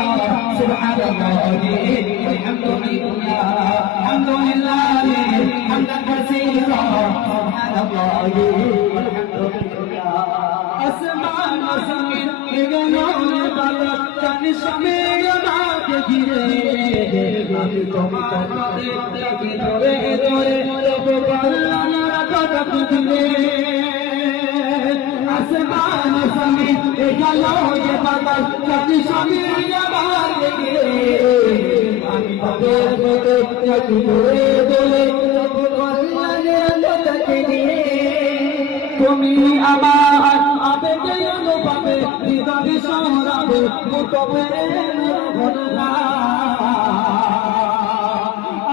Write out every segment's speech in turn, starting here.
كثيرا سبحان الله والحمد لله الحمد لله حمدا كثيرا سبحان الله والحمد لله আসমান জমিন এগোনোর বালা জানি সময় আমাকে ঘিরে আমি তোমার দেখে ধরে ধরে তবু বললাম না কথা খুঁজলে আসমান জমিন এগোনোর বালা জানি সময় আমাকে ঘিরে আমি তোমার দেখে ধরে ধরে তবু বললাম না কথা খুঁজলে তুমি আমার আবেগে অনুভবে হৃদয় সংরাবে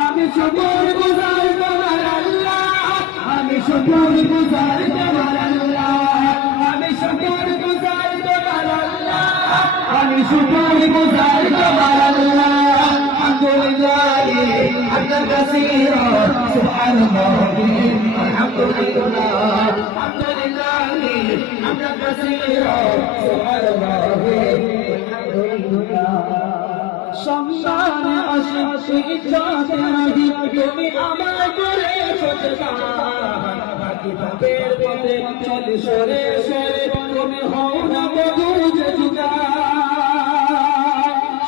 আমি শুকর গুজার তোমার আল্লাহ আমি শুকর গুজার তোমার আল্লাহ আমি শুকর গুজার তোমার আল্লাহ আমি শুকর গুজার তোমার আল্লাহ আলহামদুলিল্লাহ হামদান কাসীরা সুবহানাল্লাহ আলহামদুলিল্লাহ حمدا كثيرا سبحان الله والحمد لله সম্মানে আসি ইজ্জতে রাহি তুমি আমার করে সজদা বাকি পাপের পথে চলে সরে সরে তুমি হও না বুঝে জুদা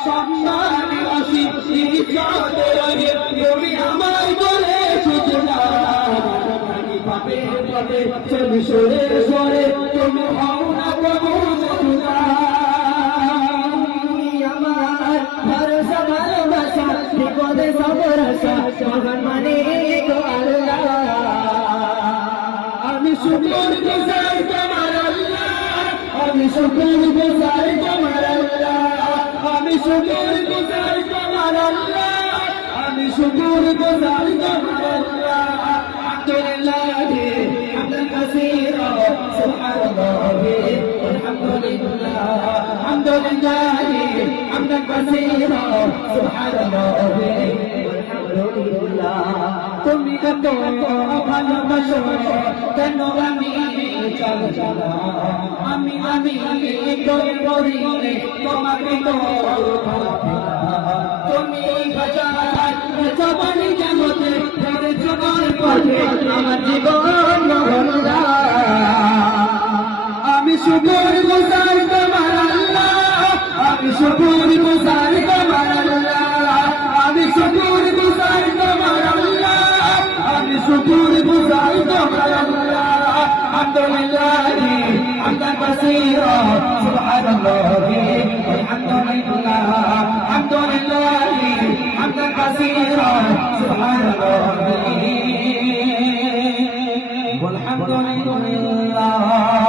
সম্মানে আসি ইজ্জতে রাহি তুমি আমার করে সজদা বাকি পাপের পথে চলে সরে সরে তুমি হও না বুঝে জুদা আমি শুকর গুজার তোমার আল্লাহ আমি শুকর গুজার তোমার আল্লাহ আমি শুকর গুজার তোমার আল্লাহ আমি শুকর গুজার তোমার আল্লাহ আলহামদুলিল্লাহ হামদান কাসীরা সুবহানাল্লাহ আলহামদুলিল্লাহ আলহামদুলিল্লাহ হামদান কাসীরা সুবহানাল্লাহ তুমি কত ভালোবাসো কেন আমি আমি করে করি তোমাকে তো তুমি জবানি জগতে জীবন পথে আমার জীবন আমি শুকর গুজার তোমার আল্লাহ আমি শুকর গুজার তোমার আল্লাহ আমি শুকর গুজার তোমার আল্লাহ আমি শুকর গুজার তোমার আল্লাহ আলহামদুলিল্লাহ হামদান কাসীরা সুবহানাল্লাহ আলহামদুলিল্লাহ আলহামদুলিল্লাহ হামদান কাসীরা সুবহানাল্লাহ والحمد لله